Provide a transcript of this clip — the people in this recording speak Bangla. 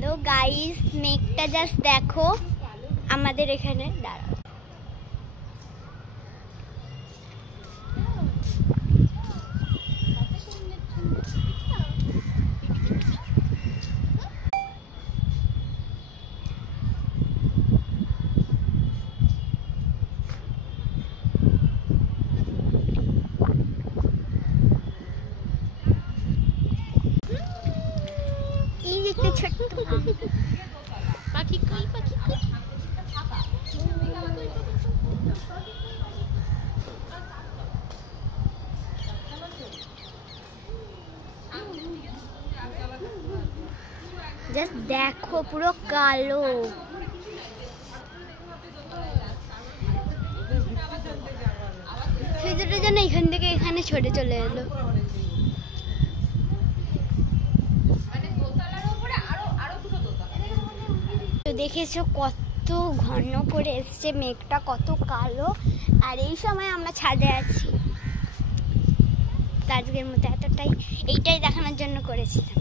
হ্যালো গাইস, মেঘটা জাস্ট দেখো আমাদের এখানে। দাঁড়াও, এই একটা ছোট্ট পাখি, কই পাখি কই? জাস্ট দেখো, পুরো কালো। সেটা যেন এখান থেকে এখানে ছড়ে চলে এলো। তো দেখেছো কত ঘন করে এসছে মেঘটা, কত কালো। আর এই সময় আমরা ছাদে আছি। আজকের মতো এতটাই, এইটাই দেখানোর জন্য করেছিলাম।